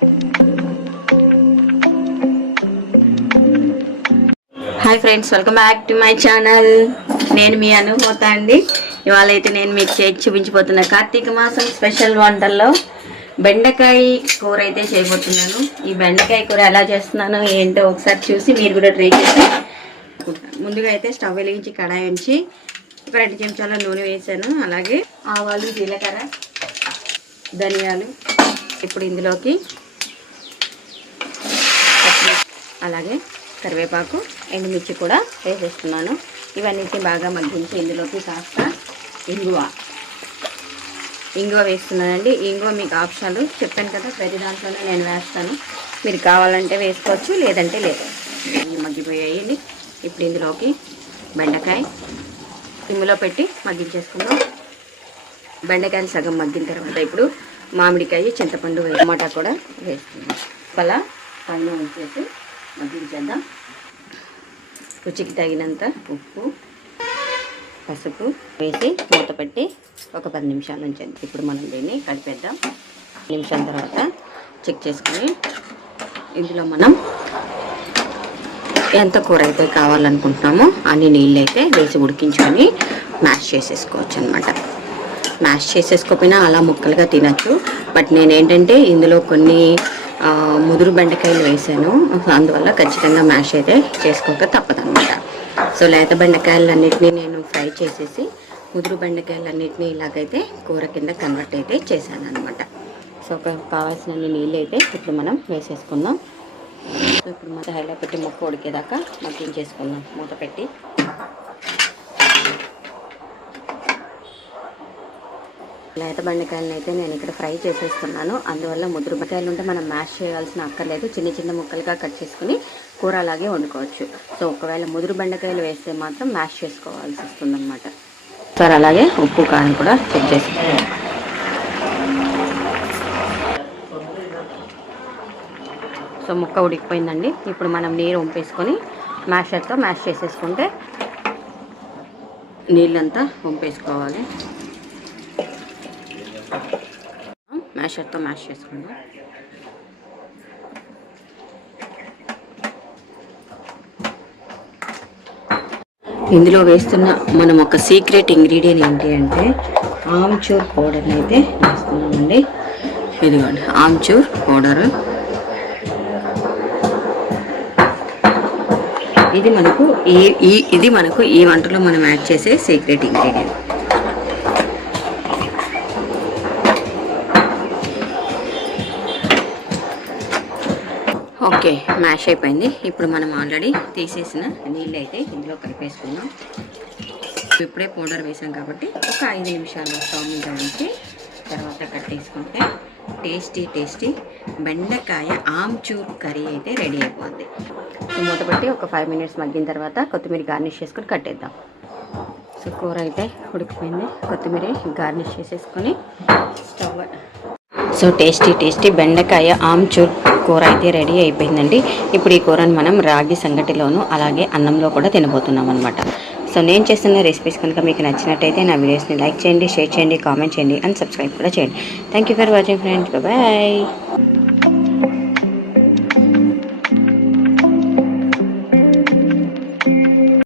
Hi friends, welcome back to my channel. నేను మీ హోతా అండి. ఇవాళ అయితే నేను మీకు చేసి చూపించబోతున్న కార్తీక మాసం స్పెషల్ వంటల్లో బెండకాయ కూర అయితే చేయబోతున్నాను. ఈ బెండకాయ కూర ఎలా చేస్తున్నానో ఏంటో ఒకసారి చూసి మీరు కూడా ట్రై చేసి. ముందుగా అయితే స్టవ్ వెలిగించి కడాయి ఉంచి ఒక 2 చెంచాల నూనె వేసాను. అలాగే ఆవాలు, జీలకర్ర, ధనియాలు. ఇప్పుడు ఇందులోకి అలాగే కరివేపాకు, ఎండుమిర్చి కూడా వేసేస్తున్నాను. ఇవన్నీ బాగా మగ్గించి ఇందులోకి కాస్త ఇంగువ వేస్తున్నానండి. ఇంగువ మీకు ఆప్షనల్, చెప్పాను కదా ప్రతి దాంట్లోనే నేను వేస్తాను. మీరు కావాలంటే వేసుకోవచ్చు, లేదంటే లేదు. మగ్గిపోయాయండి. ఇప్పుడు ఇందులోకి బెండకాయ సిమ్లో పెట్టి మగ్గించేసుకుందాం. బెండకాయలు సగం మగ్గిన తర్వాత ఇప్పుడు మామిడికాయ, చింతపండు, టమాటా కూడా వేస్తున్నాం. అలా పైన ఉంచేసి మగ్గించేద్దాం. రుచికి తగినంత ఉప్పు, పసుపు వేసి మూత పెట్టి ఒక 10 నిమిషాలు ఉంచండి. ఇప్పుడు మనం దీన్ని కలిపేద్దాం. నిమిషాల తర్వాత చెక్ చేసుకుని ఇందులో మనం ఎంత కూర అయితే కావాలనుకుంటున్నామో అన్ని నీళ్ళు అయితే వేసి ఉడికించుకొని మ్యాష్ చేసేసుకోవచ్చు అనమాట. మ్యాష్ చేసేసుకోకపోయినా అలా ముక్కలుగా తినచ్చు. బట్ నేనేంటంటే ఇందులో కొన్ని ముదురు బెండకాయలు వేసాను, అందువల్ల ఖచ్చితంగా మ్యాష్ అయితే చేసుకోక తప్పదనమాట. సో లేత బెండకాయలన్నిటినీ నేను ఫ్రై చేసేసి ముదురు బెండకాయలన్నిటినీ ఇలాగైతే కూర కింద కన్వర్ట్ అయితే చేశాను అనమాట. సో కావాల్సిన నీళ్ళు అయితే ఇప్పుడు మనం వేసేసుకుందాం. సో ఇప్పుడు మొత్తం హైలో పెట్టి ముక్క ఉడికేదాకా మగ్గించేసుకుందాం మూత పెట్టి. లేత బెండకాయలను అయితే నేను ఇక్కడ ఫ్రై చేసేస్తున్నాను. అందువల్ల ముదురు బెండకాయలు ఉంటే మనం మ్యాష్ చేయాల్సిన అక్కర్లేదు. చిన్న చిన్న ముక్కలుగా కట్ చేసుకుని కూర అలాగే వండుకోవచ్చు. సో ఒకవేళ ముదురు బెండకాయలు వేస్తే మాత్రం మ్యాష్ చేసుకోవాల్సి వస్తుంది అనమాట. సరే, అలాగే ఉప్పు, కారం కూడా చెక్ చేసుకోవాలి. సో ముక్క ఉడికిపోయిందండి. ఇప్పుడు మనం నీరు వంపేసుకొని మ్యాషర్తో మ్యాష్ చేసేసుకుంటే నీళ్ళంతా వంపేసుకోవాలి. మ్యాషర్తో మ్యాష్ చేసుకుందాం. ఇందులో వేస్తున్న మనం ఒక సీక్రెట్ ఇంగ్రీడియంట్ ఏంటి అంటే ఆమ్చూర్ పౌడర్ని అయితే వేస్తున్నామండి. ఇదిగోండి ఆమ్చూర్ పౌడరు. ఇది మనకు ఈ వంటలో మనం యాడ్ చేసే సీక్రెట్ ఇంగ్రీడియంట్. ఓకే, మ్యాష్ అయిపోయింది. ఇప్పుడు మనం ఆల్రెడీ తీసేసిన నీళ్ళు అయితే ఇందులో కలిపేసుకుందాం. ఇప్పుడే పౌడర్ వేసాం కాబట్టి ఒక 5 నిమిషాలు స్టవ్ మీద ఉంచి తర్వాత కట్టేసుకుంటే టేస్టీ బెండకాయ ఆమ్చూర్ కర్రీ అయితే రెడీ అయిపోద్ది. సో మూత పెట్టి ఒక 5 మినిట్స్ మగ్గిన తర్వాత కొత్తిమీర గార్నిష్ చేసుకొని కట్టేద్దాం. సో కూర అయితే ఉడికిపోయింది. కొత్తిమీర గార్నిష్ చేసేసుకొని స్టవ్. సో టేస్టీ బెండకాయ ఆమ్చూర్ కూర అయితే రెడీ అయిపోయిందండి. ఇప్పుడు ఈ కూరను మనం రాగి సంగటిలోను అలాగే అన్నంలో కూడా తినబోతున్నాం అనమాట. సో నేను చేస్తున్న రెసిపీస్ కనుక మీకు నచ్చినట్టయితే నా వీడియోస్ని లైక్ చేయండి, షేర్ చేయండి, కామెంట్ చేయండి అండ్ సబ్స్క్రైబ్ కూడా చేయండి. Thank you for watching friends. Bye.